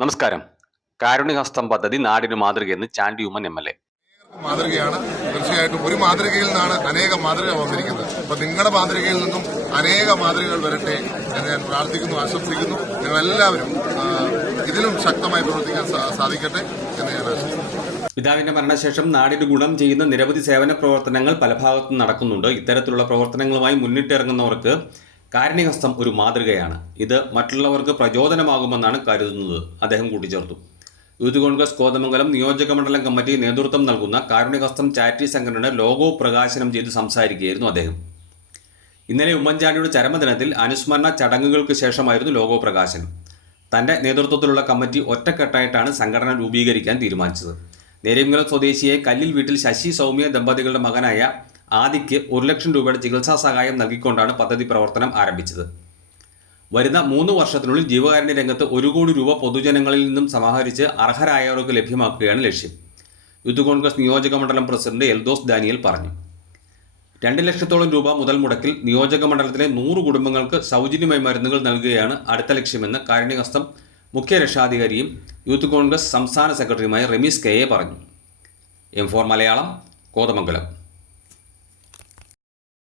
നമസ്കാരം. കാരുണ്യഹസ്തം പദ്ധതി നാടിന് മാതൃകയെന്ന് ചാണ്ടി ഉമ്മൻ MLA. മാതൃകയാണ്. തീർച്ചയായിട്ടും ഒരു മാതൃകയിൽ നിന്നാണ് അനേകം മാതൃക വന്നിരിക്കുന്നത്. അപ്പൊ നിങ്ങളുടെ മാതൃകയിൽ നിന്നും അനേക മാതൃകകൾ വരട്ടെ എന്ന് ഞാൻ പ്രാർത്ഥിക്കുന്നു, ആശംസിക്കുന്നു. നിങ്ങളെല്ലാവരും ഇതിലും ശക്തമായി പ്രവർത്തിക്കാൻ സാധിക്കട്ടെ എന്ന് ഞാൻ ആശംസിക്കുന്നു. പിതാവിന്റെ മരണശേഷം നാടിന് ഗുണം ചെയ്യുന്ന നിരവധി സേവന പ്രവർത്തനങ്ങൾ പല ഭാഗത്തും നടക്കുന്നുണ്ട്. ഇത്തരത്തിലുള്ള പ്രവർത്തനങ്ങളുമായി മുന്നിട്ടിറങ്ങുന്നവർക്ക് കാരുണ്യഹസ്തം ഒരു മാതൃകയാണ്. ഇത് മറ്റുള്ളവർക്ക് പ്രചോദനമാകുമെന്നാണ് കരുതുന്നത് അദ്ദേഹം കൂട്ടിച്ചേർത്തു. യൂത്ത് കോൺഗ്രസ് കോതമംഗലം നിയോജക മണ്ഡലം കമ്മിറ്റി നേതൃത്വം നൽകുന്ന കാരുണ്യഹസ്തം ചാരിറ്റി സംഘടനയുടെ ലോഗോ പ്രകാശനം ചെയ്ത് സംസാരിക്കുകയായിരുന്നു അദ്ദേഹം. ഇന്നലെ ഉമ്മൻചാണ്ടിയുടെ ചരമദിനത്തിൽ അനുസ്മരണ ചടങ്ങുകൾക്ക് ശേഷമായിരുന്നു ലോഗോ പ്രകാശനം. തന്റെ നേതൃത്വത്തിലുള്ള കമ്മിറ്റി ഒറ്റക്കെട്ടായിട്ടാണ് സംഘടന രൂപീകരിക്കാൻ തീരുമാനിച്ചത്. നേര്യമംഗലം സ്വദേശിയെ കല്ലിൽ വീട്ടിൽ ശശി സൗമ്യ ദമ്പതികളുടെ മകനായ ആദിക്ക് 1 ലക്ഷം രൂപയുടെ ചികിത്സാ സഹായം നൽകിക്കൊണ്ടാണ് പദ്ധതി പ്രവർത്തനം ആരംഭിച്ചത്. വരുന്ന 3 വർഷത്തിനുള്ളിൽ ജീവകാരുണ്യ രംഗത്ത് 1 കോടി രൂപ പൊതുജനങ്ങളിൽ നിന്നും സമാഹരിച്ച് അർഹരായവർക്ക് ലഭ്യമാക്കുകയാണ് ലക്ഷ്യം. യൂത്ത് കോൺഗ്രസ് നിയോജക മണ്ഡലം പ്രസിഡന്റ് എൽദോസ് ഡാനിയൽ പറഞ്ഞു. 2 ലക്ഷത്തോളം രൂപ മുതൽ മുടക്കിൽ നിയോജക മണ്ഡലത്തിലെ 100 കുടുംബങ്ങൾക്ക് സൗജന്യമായി മരുന്നുകൾ നൽകുകയാണ് അടുത്ത ലക്ഷ്യമെന്ന് കാരുണ്യഹസ്തം മുഖ്യ രക്ഷാധികാരിയും യൂത്ത് കോൺഗ്രസ് സംസ്ഥാന സെക്രട്ടറിയുമായ റമീസ് KA പറഞ്ഞു. M4 മലയാളം, കോതമംഗലം.